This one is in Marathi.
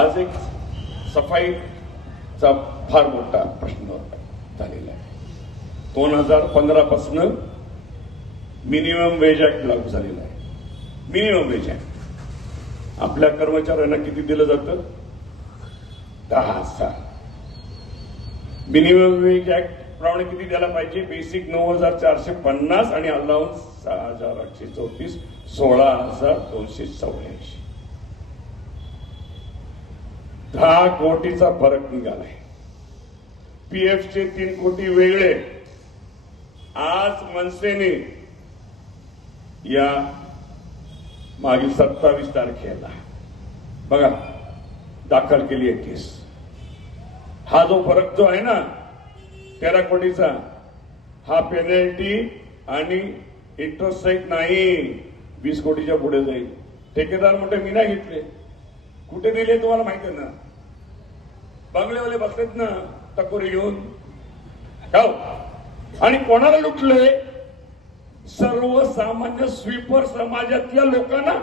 आज एक सफाईचा फार मोठा प्रश्न झालेला आहे. 2015 पासून मिनिमम वेज ऍक्ट लागू झालेला आहे. मिनिमम वेज ऍक्ट आपल्या कर्मचाऱ्यांना किती दिलं जातं? 10,000. मिनिमम वेज ऍक्ट प्रमाणे किती द्यायला पाहिजे? बेसिक 9,450 आणि अलाउन्स 6,834, 16,284. 10 कोटीचा फरक निघालाय. पीएफचे 3 कोटी वेगळे. आज मनसेने या मागील 27 तारखेला बघा दाखल केली आहे केस. हा जो फरक जो आहे ना 13 कोटीचा, हा पेनल्टी आणि इंटरेस्ट सहित नाही, 20 कोटीच्या पुढे जाईल. ठेकेदार म्हणते मी नाही घेतले. कुठे दिले तुम्हाला माहिती आहे ना? बंगलेवाले बसलेत ना टकोरी घेऊन. आणि कोणाला लुटले? सर्वसामान्य स्वीपर समाजातल्या लोकांना.